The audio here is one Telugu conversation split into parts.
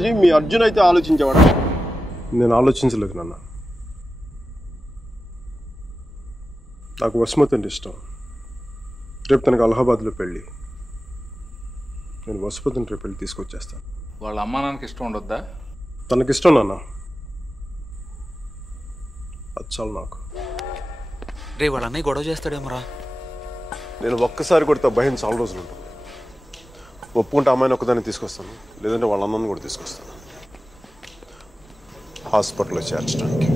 మీ అర్జున్ అయితే ఆలోచించేవాడు. నేను ఆలోచించలేదు నాన్న. నాకు వసుమతి అంటే ఇష్టం. రేపు తనకు అలహాబాద్లో పెళ్ళి. నేను వసుమతిని రేపు పెళ్ళి తీసుకొచ్చేస్తాను. వాళ్ళ అమ్మా నాన్నకి ఇష్టం ఉండొద్దా? తనకిష్టం నాన్న, అది చాలు నాకు. రే వాళ్ళ అన్నయ్య గొడవ చేస్తాడేమోరా. నేను ఒక్కసారి కొడితే భయం చాలా రోజులు ఉంటుంది. ఒప్పుకుంటే అమ్మాయిని ఒక్కదాన్ని తీసుకొస్తాను, లేదంటే వాళ్ళ అన్నని కూడా తీసుకొస్తాను హాస్పిటల్లో చేర్చడానికి.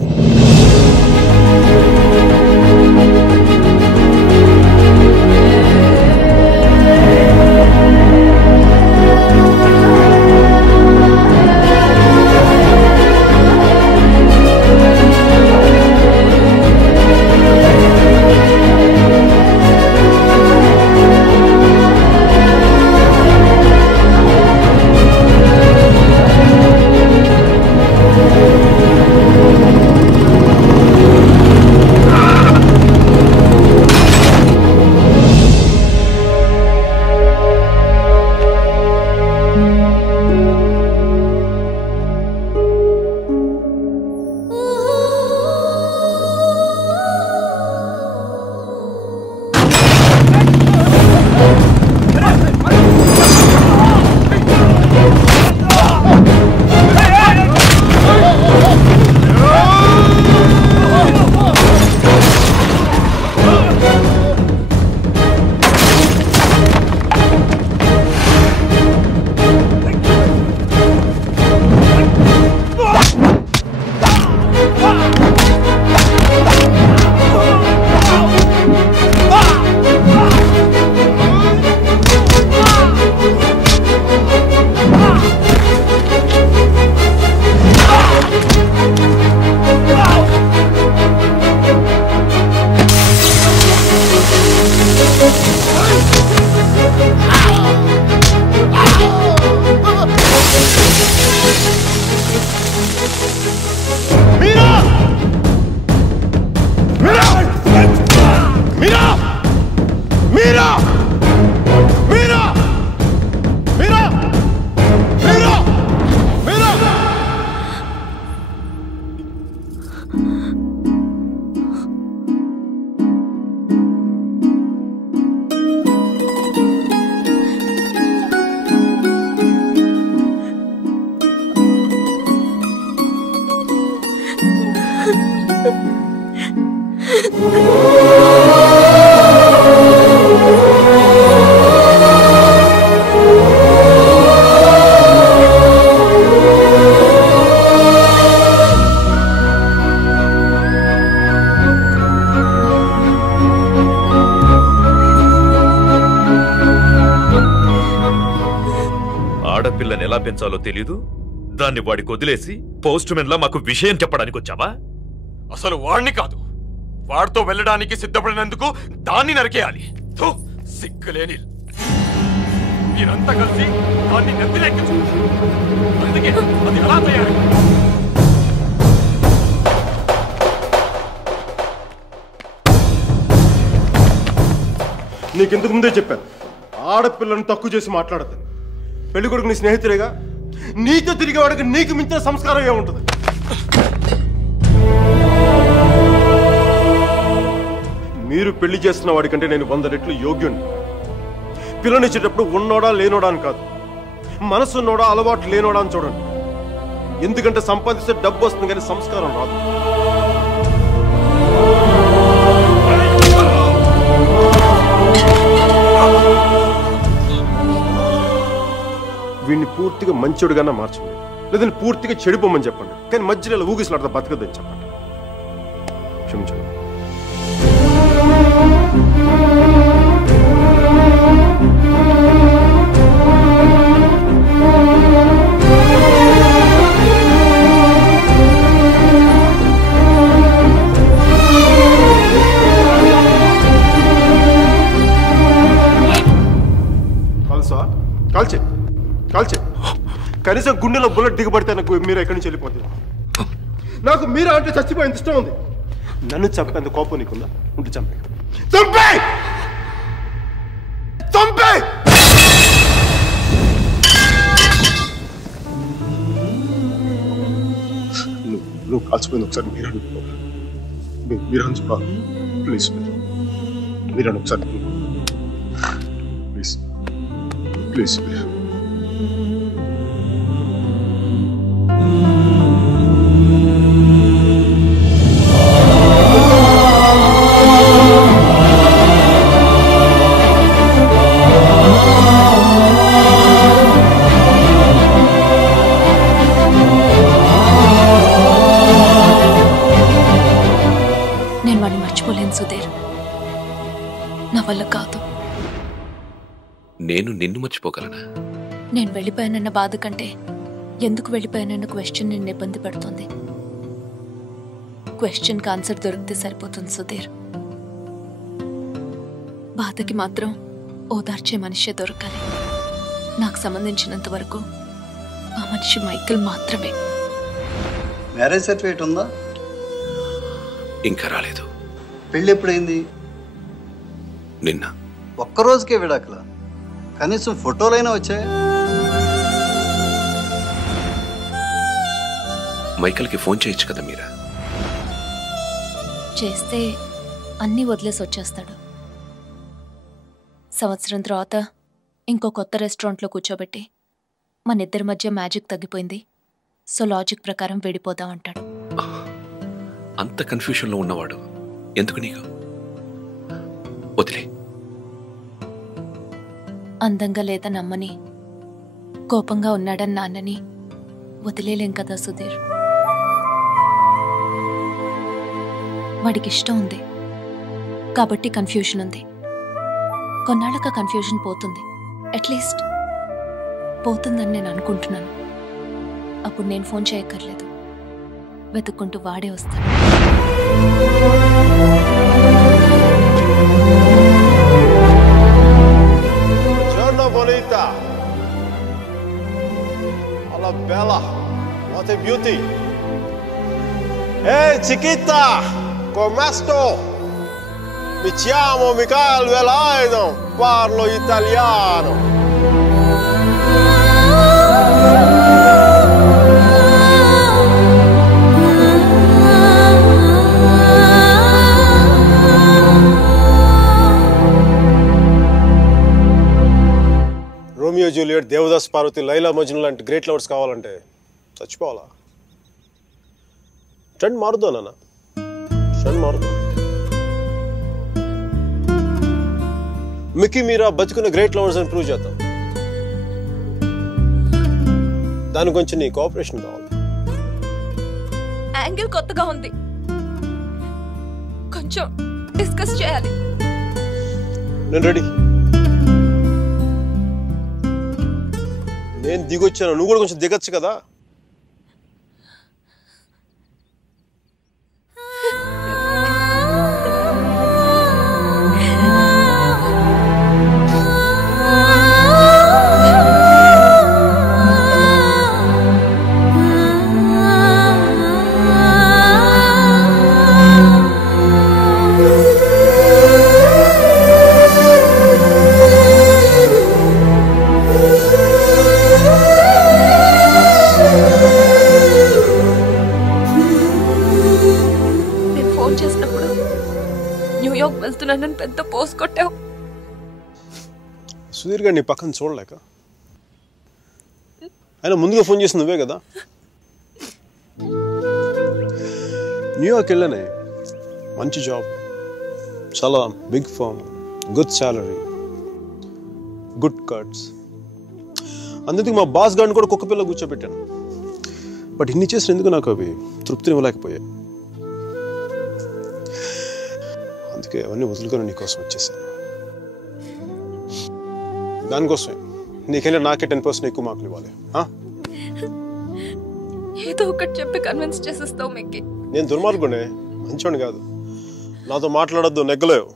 ఆడపిల్లని ఎలా పెంచాలో తెలీదు, దాన్ని వాడికి వదిలేసి పోస్ట్ మెన్ లా మాకు విషయం చెప్పడానికి వచ్చావా? అసలు వాడిని కాదు, వాడితో వెళ్ళడానికి సిద్ధపడినందుకు దాన్ని నరికేయాలి. సిగ్గులేని మీరంతా కలిసి దాన్ని నెత్తిలెక్కించు. అందుకే అది ఎలా తయారు? నీకెందుకు ముందే చెప్పాను, ఆడపిల్లను తక్కువ చేసి మాట్లాడద్దు. పెళ్లి కొడుకు నీ స్నేహితులేగా, నీతో తిరిగేవాడికి నీకు మించిన సంస్కారం ఏముంటుంది? మీరు పెళ్లి చేస్తున్న వాడికంటే నేను 100 రెట్లు యోగ్యుణ్ణి. పిల్లనిచ్చేటప్పుడు ఉన్నోడా లేనోడా అని కాదు, మనసున్నోడా అలవాటు లేనోడా అని చూడండి. ఎందుకంటే సంపాదిస్తే డబ్బు వస్తుంది కానీ సంస్కారం రాదు. వీడిని పూర్తిగా మంచోడుగానే మార్చండి, లేదంటే పూర్తిగా చెడిపోమని చెప్పండి. కానీ మధ్యలో ఊగిసలాడతా బతకద్దని చెప్పండి. క్షమించండి. కాల్చే కాల్చే కనీసం గుండెలో బుల్లెట్ దిగబడితే నాకు మీరు ఎక్కడి నుంచి వెళ్ళిపోతుంది. నాకు మీరా అంటే చచ్చిపోయేంత ఇష్టం ఉంది. నన్ను చంపేంత కోపం నీకుందా? ఉంటే చంపే చంపే చంపే నువ్వు కాల్చిపోయింది ఒకసారి మీరు అనుకో, మీరు అని చెప్పాలి. ప్లీజ్ మీరు అని ఒకసారి ప్లీజ్ ప్లీజ్ ప్లీజ్. నేను వాడిని మర్చిపోలేను సుధీర్, నా వల్ల కాదు. నేను నిన్ను మర్చిపోగలనా? నేను వెళ్ళిపోయానన్న బాధ కంటే ఎందుకు వెళ్ళిపోయానన్న క్వశ్చన్ నిన్ను ఇబ్బంది పెడుతుంది. క్వశ్చన్కి ఆన్సర్ దొరికితే సరిపోతుంది సుధీర్. బాధకి మాత్రం ఓదార్చే మనిషే దొరకాలి. నాకు సంబంధించినంత వరకు ఆ మనిషి మైకిల్ మాత్రమే. మ్యారేజ్ సర్టిఫికేట్ ఉందా? ఇంకా రాలేదు. పెళ్ళి ఎప్పుడైంది? నిన్న. ఒక్కరోజుకే విడాకులా? కనీసం ఫోటోలైనా వచ్చాయి? మైకల్కి ఫోన్ చేయొచ్చు కదా మీరా? చేస్తే అన్నీ వదిలేసి వచ్చేస్తాడు. సంవత్సరం తర్వాత ఇంకో కొత్త రెస్టారెంట్లో కూర్చోబెట్టి మన ఇద్దరి మధ్య మ్యాజిక్ తగ్గిపోయింది, సో లాజిక్ ప్రకారం విడిపోదాం అంటాడు. అంత కన్ఫ్యూషన్లో ఉన్నవాడు ఎందుకు నీకు? వదిలే. అందంగా లేదని అమ్మని, కోపంగా ఉన్నాడని నాన్నని వదిలేలేం కదా సుధీర్. వాడికి ఇష్టం ఉంది కాబట్టి కన్ఫ్యూషన్ ఉంది. కొన్నాళ్ళక కన్ఫ్యూషన్ పోతుంది, అట్లీస్ట్ పోతుందని నేను అనుకుంటున్నాను. అప్పుడు నేను ఫోన్ చేయక్కర్లేదు, వెతుక్కుంటూ వాడే వస్తాడు. Giorno bonita. Alla bella. What a beauty. Ehi chiquita, come sto? Mi chiamo Michael Velaino, parlo italiano. Romeo Juliet, Devdas Parvati, Laila Majnu లాంటి గ్రేట్ లవర్స్ కావాలంటే చచ్చిపోవాలా? ట్రెండ్ మారుద్దా నాన్న, ట్రెండ్ మారుద్దా. మిక్కీ మీరా బతుకున్న గ్రేట్ లవర్స్ అని ప్రూవ్ చేద్దాం. దాని గురించి నీ కోఆపరేషన్ కావాలి. యాంగిల్ కొత్తగా ఉంది, కొంచెం డిస్కస్ చేయాలి. నేను రెడీ. నేను దిగొచ్చాను, నువ్వు కూడా కొంచెం దిగచ్చు కదా. న్యూయార్క్ వెళ్తున్నానని పెద్ద పోస్ట్ కొట్టావు. సుధీర్ గారు నీ పక్కన చూడలేక, ఆయన ముందుగా ఫోన్ చేసి నువ్వే కదా. న్యూయార్క్ వెళ్ళానే, మంచి జాబ్, చాలా big firm, good salary, good cuts. అందుకు మా బాస్ గారిని కూడా కుక్క పిల్ల కూర్చోబెట్టాను. బట్ ఇన్ని చేసిన ఎందుకు నాకు అవి తృప్తిని ఇవ్వలేకపోయాయి. అందుకే అవన్నీ వదులుకొని నీకోసం వచ్చేసాను. దానికోసమే నీకెళ్ళి నాకే 10% ఎక్కువ మార్కులు ఇవ్వాలి. ఏదో ఒకటి చెప్పి కన్విన్స్ చేసేస్తావు మిక్కీ. నేను దుర్మార్గునే, మంచోని కాదు. నాతో మాట్లాడొద్దు, నెగ్గలేవు.